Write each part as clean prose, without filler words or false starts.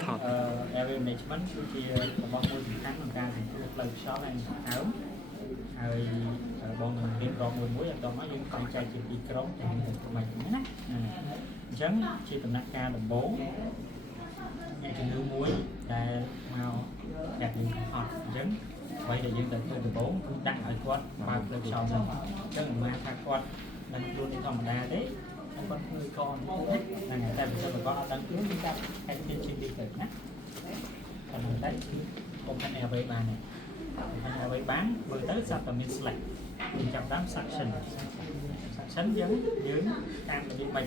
area management គឺជារបស់មួយសំខាន់ក្នុងការសង្គ្រោះផ្លូវខ្យល់ហើយហើមហើយបងនឹងរៀបរាប់មួយអត់ដល់មកយើងបែងចែកជាពីរក្រុមតែមិនខ្មិចណាអញ្ចឹងជាដំណាក់កាលដំបូងអ្នកជំងឺមួយដែលមកកាត់យើងអត់អញ្ចឹងអ្វីដែលយើងត្រូវធ្វើដំបូងគឺដាក់ឲ្យគាត់បើកផ្លូវខ្យល់ហ្នឹងអញ្ចឹងមិនថាគាត់នឹងខ្លួនធម្មតាទេគាត់ធ្វើកនហ្នឹងតែបើសិនគាត់អត់ដឹងខ្លួនគឺដាក់ attention តិចទៅណាប៉ុន្តែគឺកុំឲ្យអ្វីបានទេអ្វីបានមើលទៅសត្វតែមាន slack យើងចាប់តាម suction យើងតាមរបៀបមិន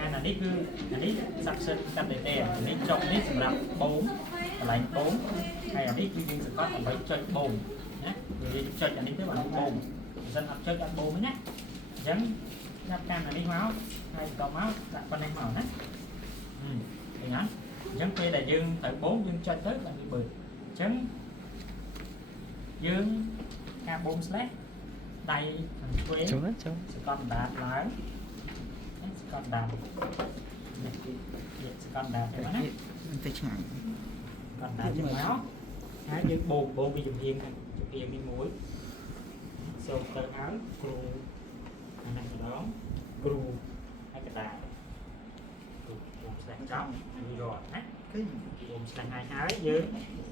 អានេះគឺអានេះ suction កាត់តែអានេះចុងនេះសម្រាប់បូមកន្លែងបូមហើយអានេះគឺយើងសង្កត់ដើម្បីចុចបូមណាយើងចុចអានេះទៅបានបូមបើមិនអត់ចុចអត់បូមទេណាអញ្ចឹងចាប់កាន់អានេះមកហើយតមកដាក់ប៉ុណ្ណេះមកណាឃើញអត់អញ្ចឹងពេលដែលយើងត្រូវបូមយើងចុចទៅបានវាបើអញ្ចឹងយើងការបូម slash ដៃខាងឆ្វេងសកត់ដាតឡើងសកត់ដាតនេះគឺសកត់ដាតទៅណាទៅឆ្ងាញ់កត់ដាតទៅមកហើយយើងបូមពីជំនាញនេះមួយសូមទៅហើយគ្រូអានេះម្ដងគ្រូហើយកដាតគ្រូស្លេះចប់ហើយរត់ណាគឺគ្រូស្លេះហើយយើង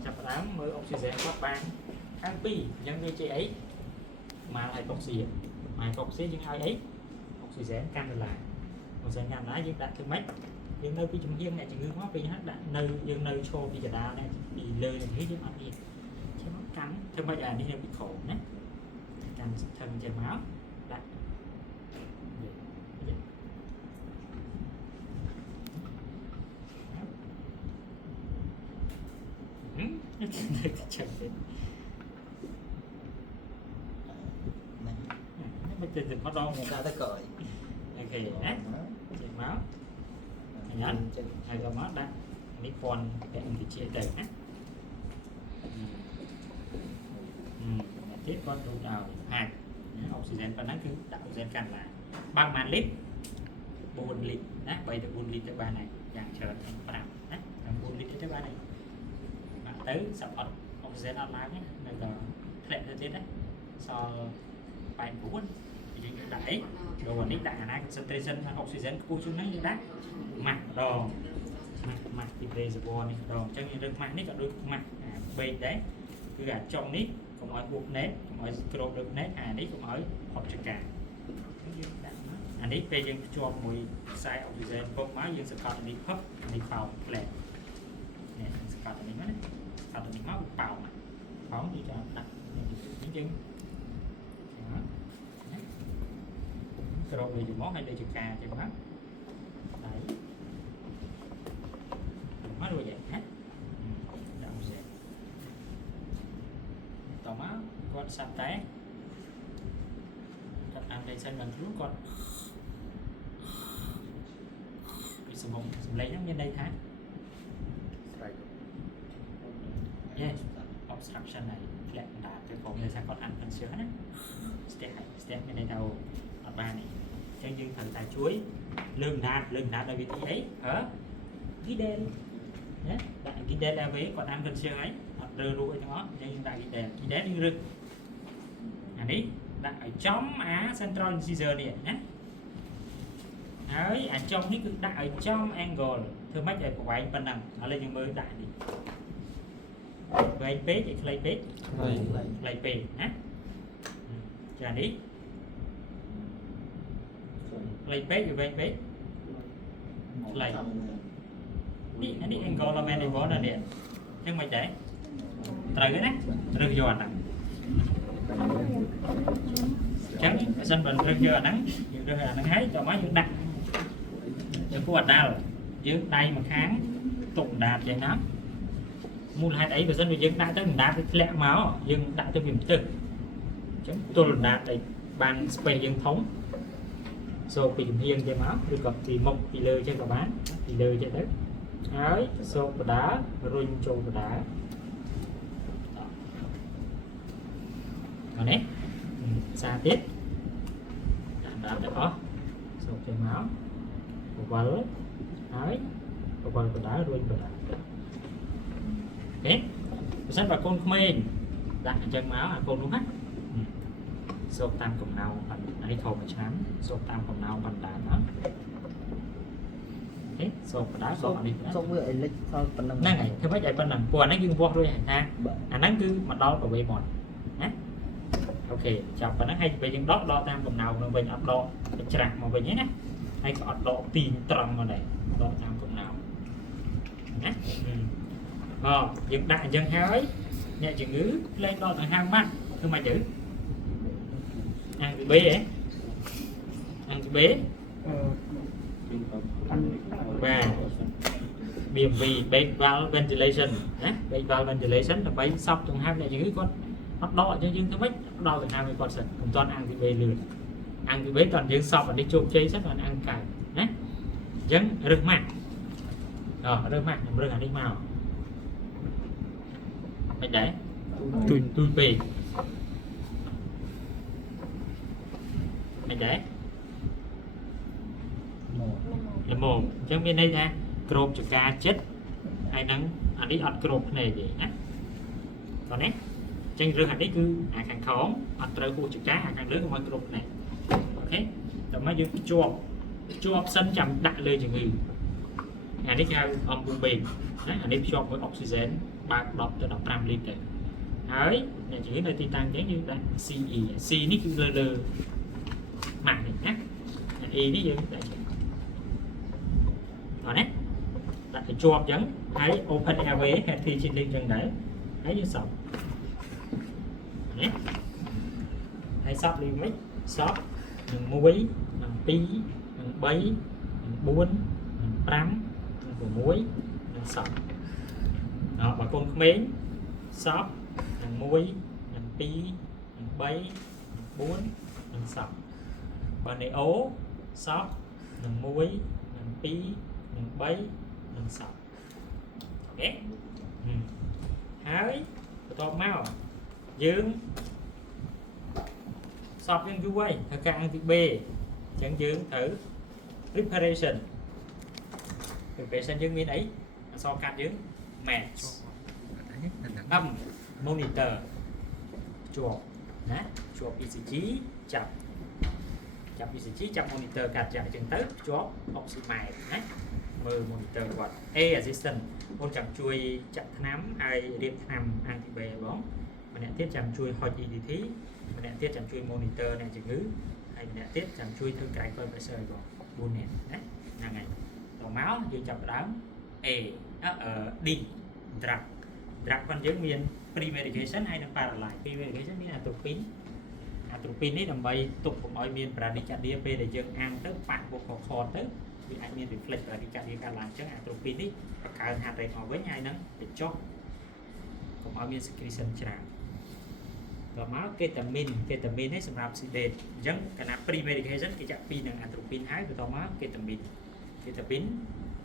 ចាប់ផ្ដើមមើលអុកស៊ីហ្សែនគាត់បានខាងពីរអញ្ចឹងវាជាអីមកឲ្យអុកស៊ីយើងឲ្យអីអុកស៊ីហ្សែនកាន់ដុល្លារអុកស៊ីហ្សែនកាន់ដុល្លារយើងដាក់ធ្វើម៉េចយើងនៅពីជំនាញអ្នកជំងឺមកពេលហ្នឹងដាក់នៅយើងនៅឈរពីកដាលនេះពីលើនេះយើងអត់មានចាំកាន់ធ្វើម៉េចអានេះនៅពីក្រោមណាកាន់ថឹងចេញមកដាក់ចេញទៅមិនទៅមកដល់មកទៅក្រោយអូខេណាចេញមកញ៉ាំហើយក៏មកដាក់នេះពណ៌តែអ៊ីជាទៅណាទៀតគាត់រូបឲ្យអាចអុកស៊ីហ្សែនប៉ុណ្ណឹងគឺដាក់អុកស៊ីហ្សែនកាន់ឡាបើក1លីត្រ4លីត្រណា3ទៅ4លីត្រទៅបានហើយយ៉ាងច្រើន5ណា4លីត្រទៅបានហើយបាទទៅសាប់អត់អុកស៊ីហ្សែនអត់ឡើងទេនៅតែធ្លាក់ទៅទៀតណាសល់89យើងដាក់អីđồនេះដាក់អាណា concentration អុកស៊ីហ្សែនខ្ពស់ជាងនេះយើងដាក់ម៉ាស់ដងម៉ាស់ពី reservoir នេះដងអញ្ចឹងយើងរើសម៉ាស់នេះក៏ដូចម៉ាស់បេកដែរគឺអាចុងនេះកុំឲ្យបួកណេតកុំឲ្យក្របលើណេតអានេះកុំឲ្យផុតចកាយើងដាក់អានេះពេលយើងភ្ជាប់មួយខ្សែអុកស៊ីហ្សែនពុកមកយើងសង្កត់នេះផឹកនេះប៉ោងផ្លែនេះសង្កត់នេះមកណាសង្កត់នេះមកប៉ោងយើងจะដាក់នេះយើងក្របលើច្រមុះហើយលើចង្កាចឹងមកដៃមករួចហើយណាដាក់អុកស៊ីតមកគាត់សាប់តែគាត់អានលេខសិនបានខ្លួនគាត់ពីសំឡេងហ្នឹងមានន័យថា yes obstruction nàyធ្លាក់បណ្ដាទៅផងនៅថាគាត់អាន conscious ណាស្ទះមានន័យថាអត់បានទេអញ្ចឹងយើងត្រូវតែជួយលើកបណ្ដាដល់វិធីអីគីដេលណាដាក់គីដេលដល់វិញគាត់អាន conscious ហើយអត់រើរូបអីទាំងអស់អញ្ចឹងយើងដាក់គីដេលយើងរឹកអានេះដាក់ឲ្យចំអា central incisor នេះណាហើយអាចុងនេះគឺដាក់ឲ្យចំ angle ធ្វើម៉េចឲ្យប្រវែងប៉ុណ្ណឹងឥឡូវយើងមើលដាក់នេះវែងពេកឲ្យខ្លីពេកខ្លីពេកណាចានេះខ្លីពេកវាវែងពេកខ្លីនេះអានេះ angle របស់ mandible ណានេះចឹងមិនដែរត្រូវទេណារើសយកអាហ្នឹងចឹងបើសិនបើរើសយកអាហ្នឹងយើងរើសអាហ្នឹងហើយតោះមកយើងដាក់ចំពោះអាដាលយើងដៃម្ខាងទុកដាតចឹងណាមូលហេតុអីបើសិនបើយើងដាក់ទៅកណ្ដាលវាធ្លាក់មកយើងដាក់ទៅវាមិនទឹកអញ្ចឹងទល់កណ្ដាលឲ្យបាន space យើងធំសូពីជំនាញទៅមកឬក៏ពីមុខពីលើចឹងក៏បានពីលើចឹងទៅហើយសូបដារុញចូលបដានេះសាទៀតដាក់ទៅអស់សូបទៅមកបវល់ហើយបវល់បដារុញបដា Bà sân bà con khmên đặt chân máu à con đúng hết sộp tam cộng nào bằng ấy thầu mà chán sộp tam cộng nào bằng đá đó sộp đá sộp đi sộp với lịch sau phần năm này thứ mấy vậy phần năm của anh cứ vót đôi hàng anh đang cứ mặt đó của về mòn ok chọc và nó hay về những đó tam cộng nào nó về ập đo chặt mà về nhé nè hay có ập đo tiền trầm mà này đo tam cộng nào dựng đại dân hơi nhẹ chữ ngữ lên đo thằng hang mắt thương mại chữ ăn cái bế ấy ăn cái bế và điểm vì base valve ventilation base valve ventilation là base sọc trong hai nhẹ chữ con nó đo cho dương thứ mấy đo từ 20 con sợi cùng toàn ăn cái bế lượt ăn cái bế toàn dương sọc và đi chụp chơi rất là ăn cài dân rực mạng rực mạng rực ăn đi màu mày đấy tôi về mày đấy là một trong bên đây ra crop cho ca chết hay nắng anh đi ọt crop này vậy á còn đấy tranh rừng hạt đấy cứ càng khó ọt trời khu chữ cá càng lớn của crop này ok tầm mấy dương chuột sân chậm đặt lên chừng người anh đi theo ông bùng bì anh đi cho với oxygen 3 đọc cho đọc 5 lít đấy ấy này chỉ nơi titan giống như là CE C ní cứ lơ mạng này nhé E ní dương rồi đấy đặt cái chuột giống thấy open airway hay thì trên lên chân đấy thấy như sọc hay sọc đi mấy sọc đừng muối đừng tí đừng bấy đừng buôn đừng trắng đừng muối đừng sọc đó bà con mến sóc đừng muối đừng tí đừng bấy đừng buôn đừng sọc bà này ố sóc đừng muối đừng tí đừng bấy đừng sọc ok hái to máu dương sọc dương vui thật cả ăn B chẳng dương thử preparation dương miếng ấy so cắt dương mẹ âm monitor chuột chuột ECG chập ECG chập monitor cắt chạy chân tới chuột oxymide mờ monitor quạt assistant con chẳng chui chặt nắm hay điệp nằm anti bè bóng mà nè tiếp chẳng chui hỏi gì thí mà nè tiếp chẳng chui monitor này chữ ngữ hay nè tiếp chẳng chui thương cái coi phải sơi vào buồn nè đấy là ngày tổ máu chưa chập đám D drug văn dưỡng miền premedication hay là paralyze premedication là atropine ấy làm bay tục của mọi miền bradycardia để dưỡng ăn tới bạn bộ khó tới vì anh miền reflex bradycardia cả làm chắc atropine ấy và cả hạt này họ với nhau nó để cho của mọi miền secretion tràn và máu ketamine ấy sản phẩm sedate dưỡng cả là premedication cái chạm pin là atropine hái của tao máu ketamine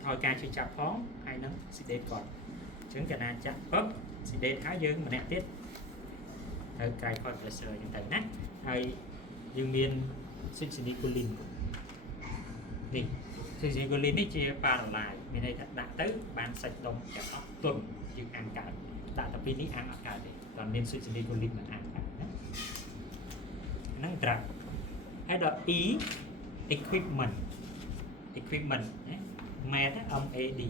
thôi ca chỉ chạm phóng hay nó sedate còn chứng cả là chạm bóp thì để tháo dương mà nè tiếp thời cài coi phải sờ những tầng nát hay dương miên succinylcholine đi succinylcholine ấy chia ba lại bên đây đã tới ban sạch đông cả ốc tuần dương ăn cả đã tập đi ăn cả đi còn nên succinylcholine mà ăn cả năng trạc hay đọc ý equipment mẹ đó ông AD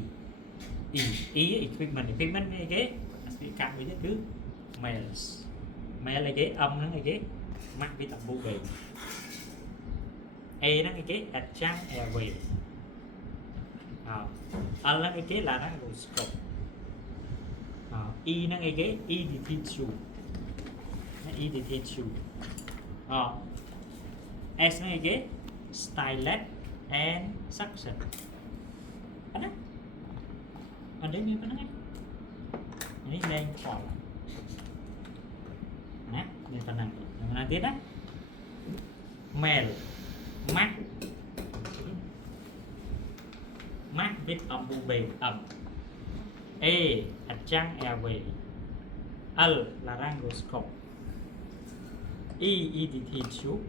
ý equipment này cái cạn với nước mail là cái âm nó là cái mắt với tập vô bề E nó cái adjunct airway L nó cái là nó scope E nó cái EDT tube S nó cái stylet and suction anh đến như cái này ini lên khỏi nè nên phần này tiếp đấy mail mát viết âm bu bề ẩm adjunct airway L là laryngoscope EDT tube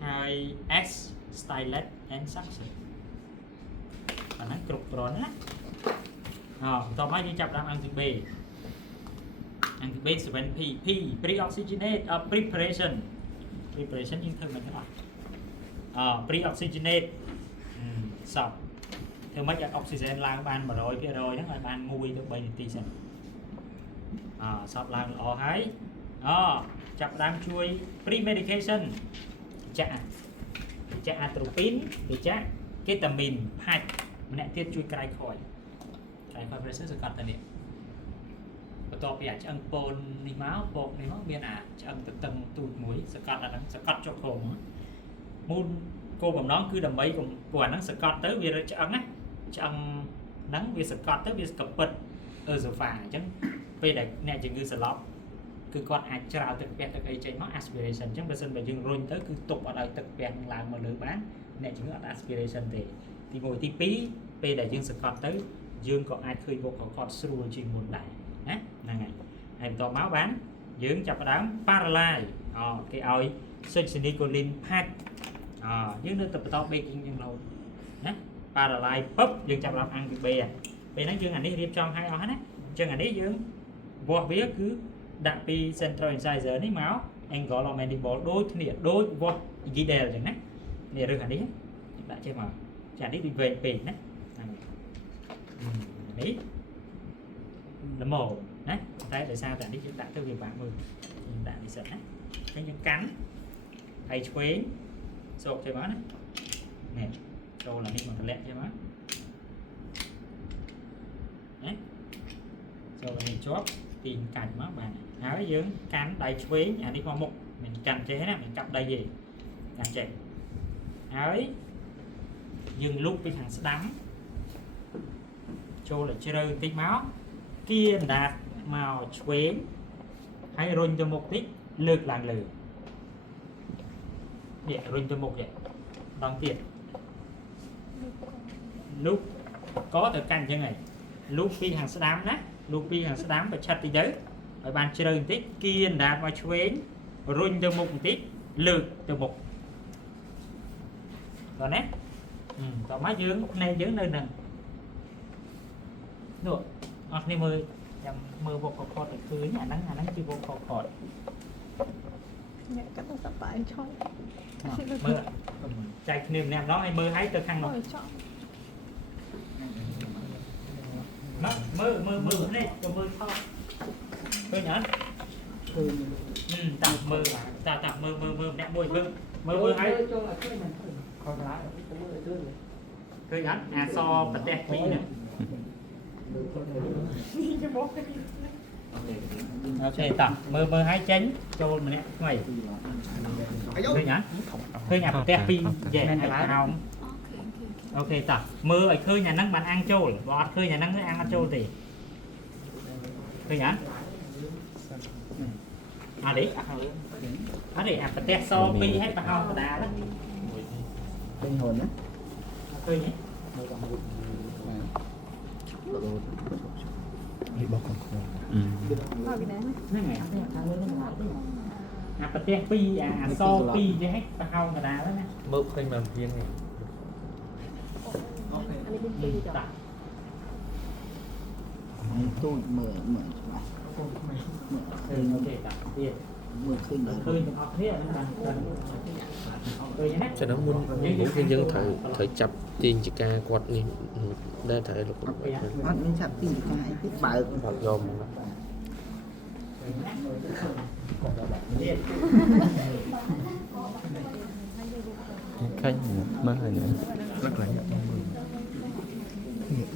hay S stylet and suction và nó cục rồi đó ต่อมาយើងចាប់ដើមអង្គទី B អង្គទី B 7P P pre-oxygenate preparation យើងធ្វើមិនអត់pre-oxygenate សពធ្វើម៉េចឲ្យអុកស៊ីហ្សែនឡើងបាន 100% ហ្នឹងឲ្យបាន1ទៅ3នាទីសិនសពឡើងល្អហើយចាប់ដើមជួយ pre medication ចាក់អាត្រូពីនចាក់កេតាមីនផាច់ម្នាក់ទៀតជួយក្រៃខយ pressure សកាត់តែនេះបន្ទាប់ពីឆ្អឹងពននេះមកពកនេះមកមានឆ្អឹងទឹកតឹងទូចមួយសកាត់អាហ្នឹងសកាត់ចុកហូមមូលគោលបំណងគឺដើម្បីកុំព្រោះអាហ្នឹងសកាត់ទៅវាឆ្អឹងណាឆ្អឹងហ្នឹងវាសកាត់ទៅវាកពិតសូហ្វាអញ្ចឹងពេលដែលអ្នកជំងឺសន្លប់គឺគាត់អាចច្រាវទឹកពះទឹកអីចេញមក aspiration អញ្ចឹងបើសិនបើយើងរុញទៅគឺទប់អត់ឲ្យទឹកពះនឹងឡើងមកលើបានអ្នកជំងឺអត់ aspiration ទេទី1ទី2ពេលដែលយើងសកាត់ទៅយើងក៏អាចឃើញពួកគាត់ស្រួលជាងមុនដែរណាហ្នឹងហើយហើយបន្ទាប់មកបានយើងចាប់ផ្ដើម paralyze គេឲ្យ succinylcholine patch យើងនៅតែបន្ត baking យ៉ាងរហូតណា paralyze ពឹបយើងចាប់ផ្ដើមអង្គទី B ពេលហ្នឹងយើងអានេះរៀបចំឲ្យអស់ណាអញ្ចឹងអានេះយើងវាស់វាគឺដាក់ពី central incisor នេះមក angle of mandible ដូចគ្នាដូចវាស់ Guidel អញ្ចឹងណានេះរឹសអានេះដាក់ចេះមកចានេះវាវែងពេកណានេះល្មមណាតែដោយសារតែនេះយើងដាក់ទៅវាបាក់មើលយើងដាក់នេះសិនណាហើយយើងកាន់ហើយឆ្វេងសោកចេះមកណានេះចូលអានេះមកតម្លាក់ចេះមកណាចូលអានេះជាប់ទីកាច់មកបានហើយយើងកាន់ដៃឆ្វេងអានេះមកមុខមិនកាន់ចេះណាមិនកាប់ដៃទេកាន់ចេះហើយយើងលុបពីខាងស្ដាំចូលឲ្យជ្រៅបន្តិចមកគៀនដាតមកឆ្វេងហើយរុញទៅមុខតិចលើកឡើងលើនេះរុញទៅមុខទេដងទៀតលុបក៏ទៅកាន់អញ្ចឹងហើយលុបពីខាងស្ដាំណាលុបពីខាងស្ដាំបើឆិតតិចទៅឲ្យបានជ្រៅបន្តិចគៀនដាតមកឆ្វេងរុញទៅមុខបន្តិចលើកទៅមុខតោះណាតោះមកយើងភ្នែកយើងនៅនឹងនោះអត់នេះមើលចាំមើលវកខតទៅឃើញអាហ្នឹងជាវកខតអ្នកកាត់ទៅសបាយឆោតមើលចែកគ្នាម្នាក់ម្ដងឲ្យមើលឲ្យទៅខាងនោះមើលនេះទៅមើលថតឃើញអត់ឃើញតាមមើលតាមមើលម្នាក់មួយមើលឲ្យចូលឲ្យឃើញមិនឃើញខតឡាទៅមើលឲ្យឃើញអត់អាសប្រទេសពីរហ្នឹងអូខេតោះមើលឲ្យចេញចូលម្នាក់ថ្មីឃើញអត់ឃើញអាប្រទេសពីរយ៉ែឲ្យហោមអូខេតោះមើលឲ្យឃើញអាហ្នឹងបានអាំងចូលបើអត់ឃើញអាហ្នឹងអាំងអត់ចូលទេឃើញអត់អត់ទេអាប្រទេសសពីរឲ្យប្រហោងកដាលឃើញហូនណាឃើញទេនេះបោកខ្លួនហ្នឹងហើយខាងលើហ្នឹងអាប្រទេសពីរអាសពីរចេះប្រហោងកដាលណាមើលឃើញបានព្រៀងនេះអូខេអានេះពីរចាទូចមើលច្បាស់ឃើញអូខេតាទៀតមើលឃើញទាំងអស់គ្នាហ្នឹងបានឃើញណាចឹងមុនគឺយើងត្រូវចាប់ទាញចការគាត់នេះដែលត្រូវលោកអត់មានចាប់ទាញចការអីទេបើកបាត់យកមកខាញ់មើលហើយនេះលឹកឡើងនេះ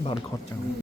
បោតខត់ចឹង